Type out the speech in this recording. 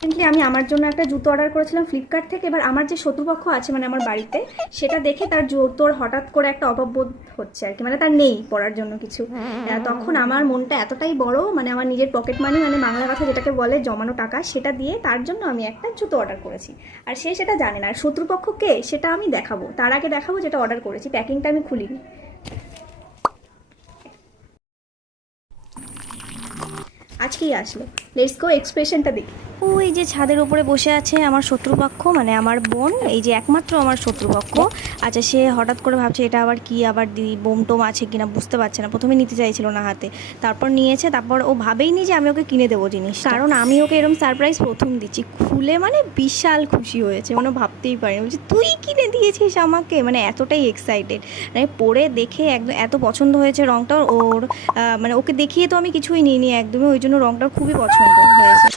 Recently আমি আমার জন্য একটা জুতো অর্ডার করেছিলাম ফ্লিপকার্ট থেকে। এবার আমার যে শত্রুপক্ষ আছে মানে আমার বাড়িতে, সেটা দেখে তার জুতোর হঠাৎ করে একটা অভাববোধ হচ্ছে আর কি, মানে তার নেই পরার জন্য কিছু। তখন আমার মনটা এতটাই বড়, মানে আমার নিজের পকেট মানি, মানে বাংলা কথা যেটাকে বলে জমানো টাকা, সেটা দিয়ে তার জন্য আমি একটা জুতো অর্ডার করেছি। আর সে সেটা জানে না। আর শত্রুপক্ষ কে সেটা আমি দেখাবো, তার আগে দেখাবো যেটা অর্ডার করেছি। প্যাকিংটা আমি খুলিনি। আজকেই আসলো। লেটস গো এক্সপ্রেশনটা দেখি। ওই যে ছাদের উপরে বসে আছে আমার শত্রুপক্ষ, মানে আমার বোন, এই যে একমাত্র আমার শত্রুপক্ষ। আচ্ছা, সে হঠাৎ করে ভাবছে এটা আবার কি, আবার বোম টোম আছে কিনা বুঝতে পারছে না। প্রথমে নিতে চাইছিল না হাতে, তারপর নিয়েছে। তারপর ও ভাবেই নি যে আমি ওকে কিনে দেবো জিনিস, কারণ আমি ওকে এরকম সারপ্রাইজ প্রথম দিচ্ছি। খুলে মানে বিশাল খুশি হয়েছে, মানে ভাবতেই পারিনি। বলছে তুই কিনে দিয়েছিস আমাকে, মানে এতটাই এক্সাইটেড। মানে পরে দেখে একদম এত পছন্দ হয়েছে রংটা ওর। মানে ওকে দেখিয়ে তো আমি কিছুই নিইনি একদমই, ওই জন্য রংটা খুবই পছন্দ হয়েছে।